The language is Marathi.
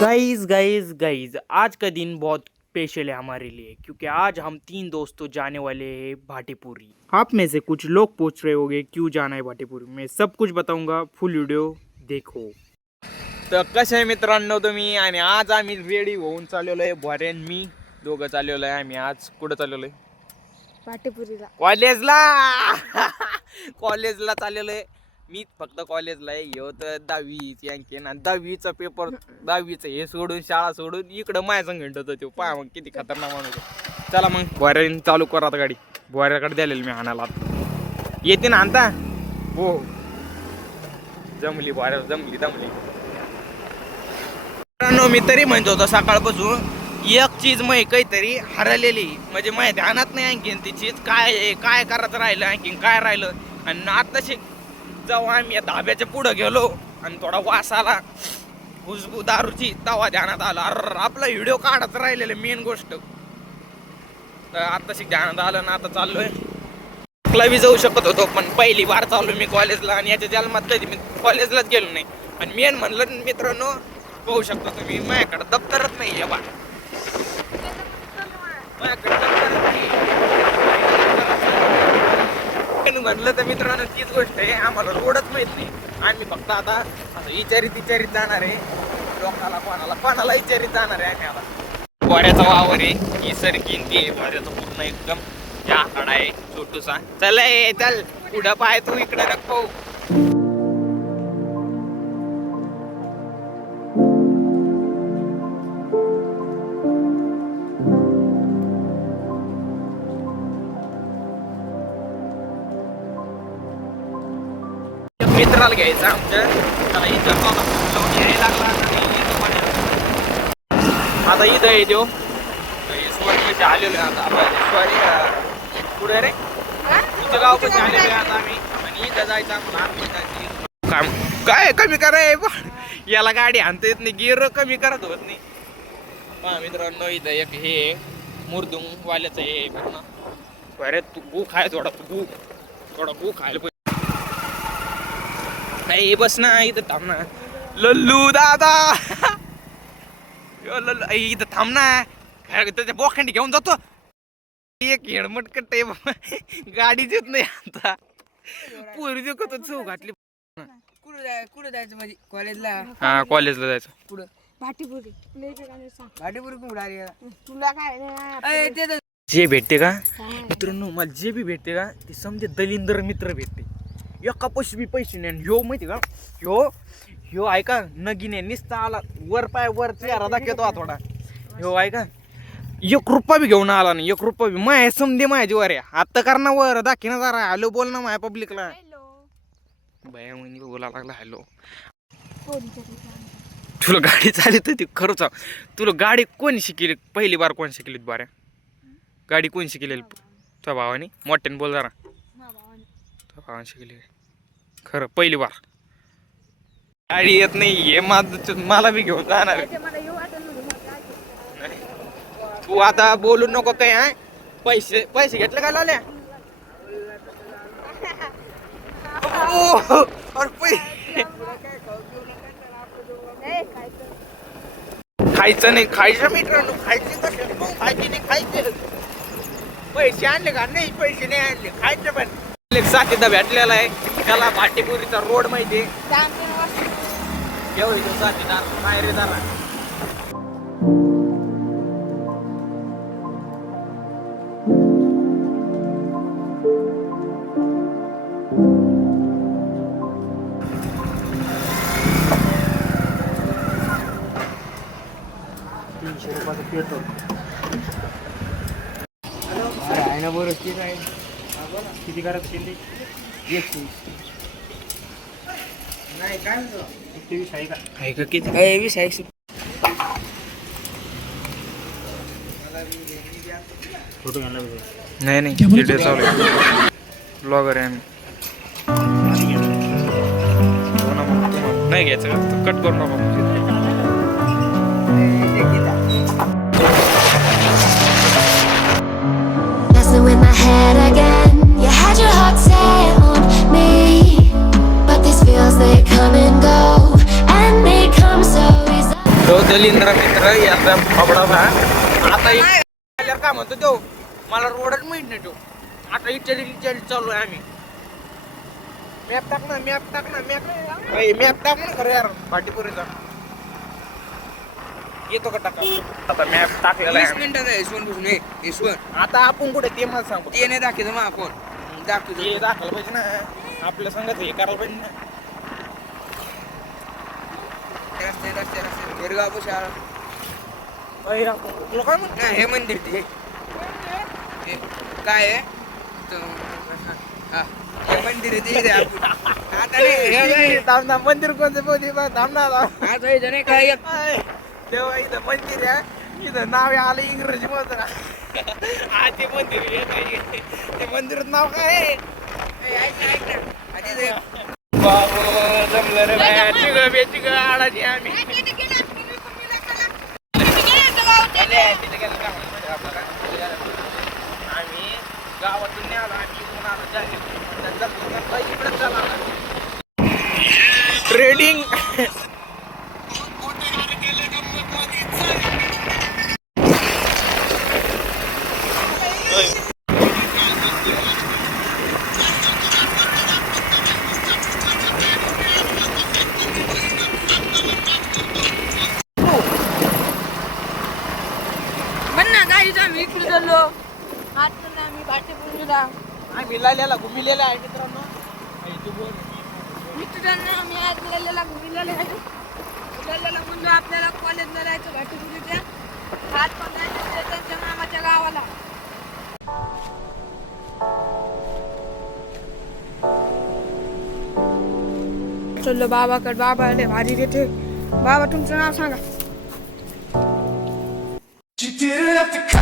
गाइस गाइस गाइस आज का दिन बहुत स्पेशल है हमारे लिए क्योंकि आज हम 3 दोस्तों जाने वाले हैं भाटीपुरी। आप में से कुछ लोग पूछ रहे होंगे क्यों जाना है भाटीपुरी। मैं सब कुछ बताऊंगा, फुल व्हिडिओ देखो। तर कसे आहे मित्रांनो तुम्ही, आणि आज आम्ही रेडी होऊन चाललेलो आहे. भोरे मी दोघं चाललेलो आहे. आम्ही आज कुठं चाललेलो आहे? भाटीपुरीला. कॉलेजला चाललेलो आहे. मी फक्त कॉलेजला आहे. ह्यो तर 10वी आणखीन, आणि 10वीचा पेपर 10वीचं हे सोडून शाळा सोडून इकडं माझ्या संग हिंडतो तो. पहा मग किती खतरनाक माणूस आहे. चला मग भोऱ्याने चालू कर आता गाडी. भोऱ्याकडे द्यालेली मी हाणाला येते ना आणता. हो जमली भोऱ्या, जमली मित्रांनो. मी तरी म्हणतो होतो सकाळपासून एक चीज मग काहीतरी हरलेली, म्हणजे माझ्या ध्यानात नाही आणखीन ती चीज काय करायचं राहिलं, आणखीन काय राहिलं. आणि आताशी जेव्हा आम्ही या धाब्याच्या पुढं गेलो आणि थोडा वास आला खुशबू दारूची, तवा ध्यानात आला अरे आपला व्हिडिओ काढायचं राहिलेलं मेन गोष्ट. तर आताशी ध्यानात आलं ना. आता चाललोय बी जाऊ शकत होतो, पण पहिली बार चाललो मी कॉलेजला, आणि याच्या जन्मात कधी मी कॉलेजलाच गेलो नाही. आणि मेन म्हणलं मित्रांनो, पाहू शकतो तुम्ही माझ्याकडे दप्तरच नाही आहे बा. माझ्याकडे दप्तरच नाही. म्हणलं तर मित्रांनो तीच गोष्ट आहे, आम्हाला रोडच माहित नाही. आम्ही फक्त आता असं विचारित जाणार आहे लोकाला, कोणाला विचारित जाणार आहे आम्ही. आता बोऱ्याचा वावर आहे, ही सरकीन ती आहे बोऱ्याचा पूर्ण एकदम या आकडा आहे छोटूसा. चल पुढं पाय तू, इकडे नको. मित्राला घ्यायचं आमच्या, त्याला इथं यायला लागला. आता इथं आहे देऊ पैसे आलेलो आहे. आता सॉरी पुढे रे तुझं गाव पैसे आलेलो आहे आता आम्ही, आणि इथं जायचं आम्हाला. काय कमी कराय याला गाडी आणता येत नाही, गिअर कमी करत होत नाही. पहा मित्रांनो इथं एक हे मुरदुंग वाल्याचं हे पूर्ण. अरे तू गू खाय थोडा गू खायला नाही. बस ना इथं थांब ना लल्लू दादा. लल्लू इथं थांब ना, त्याच्या बोखंडी घेऊन जातो. एक हेडमट कट्टे गाडी देत नाही आता. पोरी देखत चौ घातली. कुठं जायचं म्हणजे कॉलेजला? हा कॉलेजला जायचं. कुठं? भाटीपुरी. भाटीपुरी कुठं आली तुला काय जे भेटते का मित्रांनो, मला जे बी भेटते का ते समजे दलिंदर मित्र भेटते. एका पैसे नाही. ह्यो माहिती का, ह्यो ऐका नगीने निसता आला वर पाय वर चेहरा दाखवतो थोडा. ह्यो ऐका 1 रुपया बी घेऊन आला नाही. 1 रुपया बी माय समजे माझ्या वर आहे. आता कर ना वर दाखी ना जरा. हॅलो बोल ना माझ्या पब्लिकला. बाया म्हणे बोला लागला हॅलो. तुला गाडी चालत होती खरंच. तुला गाडी कोण शिकली पहिली बार? कोण शिकली बाऱ्या गाडी? कोण शिकलेली? तुझ्या भावाने मोठ्याने बोल जरा. तुझ्या भावाने शिकली खरं पहिली बार. गाडी येत नाही हे मला बी घेऊन जाणार. तू आता बोलू नको काय. हा पैसे घेतले का लावल्या? खायचं नाही. खायचं मित्रांनो, खायचे कसे खायचे नाही. खायचे पैसे आणले का? नाही पैसे नाही आणले. खायचं पण एक साथीदा भेटलेला आहे, त्याला भाटीपुरीचा रोड माहिती आहे. घेऊ इथं साथीदार माहेरी जरा. पेट्रोल आहे ना बरं. किती आहे? किती करत असेल ते? 120 नाही. काय 20 आहे का? आहे का किती? 20 आहे. फोटो घ्यायला नाही व्हिडिओ चालू आहे. ब्लॉगर आहे आम्ही. नाही घ्यायचं का? कट करू नका. Messing with my head again. You had your heart set on me, but these feels they come and go, and they come so easily. दलिंद्र मित्र याचा फाबडा भा आता आल्यावर काय म्हणतो तो मला रोडच माहित नाही तो आता इचारी चालू आहे आम्ही मॅप टाक ना मॅप टाक ना खरं यार भाटीपुरीचा येतो का टाका आता मॅप टाकलेला 20 आहे मिनिटाचा यशवंत यशवंत आता आपण कुठे ते मला सांगू ते नाही दाखवतो मग आपण दाखवतो हे दाखवलं पाहिजे ना आपल्या संघाचं हे करायला पाहिजे ना रस्ते गिरगाव पाशी आला. तुला काय म्हणतो नाही, हे मंदिर ते हे काय आहे हा, हे मंदिर आहे ते इथे आपण. आता नाही थांबना मंदिर कोणतं पोहोचे थांबना आज इथं नाही काय एक तेव्हा इथं मंदिर आहे इथं नाव आलं इंग्रजी मध्ये हा ते मंदिर आहे. ते मंदिरात नाव काय आहे ऐक ना आधी ते बाबा जमलं रे बाया चिग आडाची आम्ही आम्ही गावातून नाही आलो आम्ही इकडून आलो ट्रेडिंग म्हणा गाडीच आम्ही इकडे चाललो आता आम्ही भाटीपुरीला आम्ही लाल्याला घुमिलेला आहे मित्रांनो मित्रांनो आम्ही आज लल्ल्याला घुमिलेले आहे लल्ल्याला म्हणलो आपल्याला कॉलेजला जायचं भाटीपुरीच्या हात पण जायचं त्यांच्या मामाच्या गावाला चलो बाबाकडे बाबा आले भारी देते बाबा तुमचं नाव सांगा You didn't have to